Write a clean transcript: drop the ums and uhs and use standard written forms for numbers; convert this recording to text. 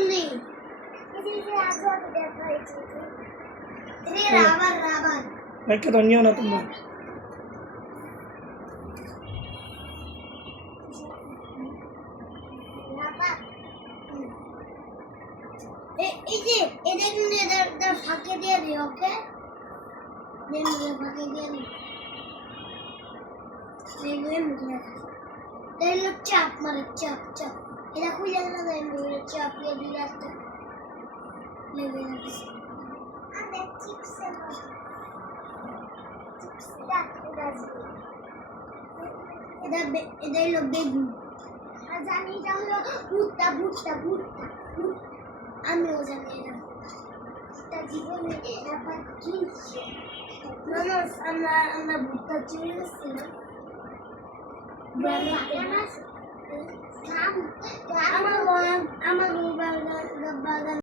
ఉంది. ఇది robber decorate. ఇది రాబర్. मैं क्या धनिया ना तुम इधर फाके दे रही हो क्या? नहीं मुझे फाके दे रही नहीं मुझे दे लो चाप मारे चाप इधर कोई लगा नहीं मुझे चाप ये भी रास्ता ले गया अबे चिप्स से इधर लो बेबी जानी जाओ भूता আমি ওজন এলাম তার জীবনে ব্যাপার কি মানুষ আমরা ভুট্টা চুরি করছিলাম আমার বাগান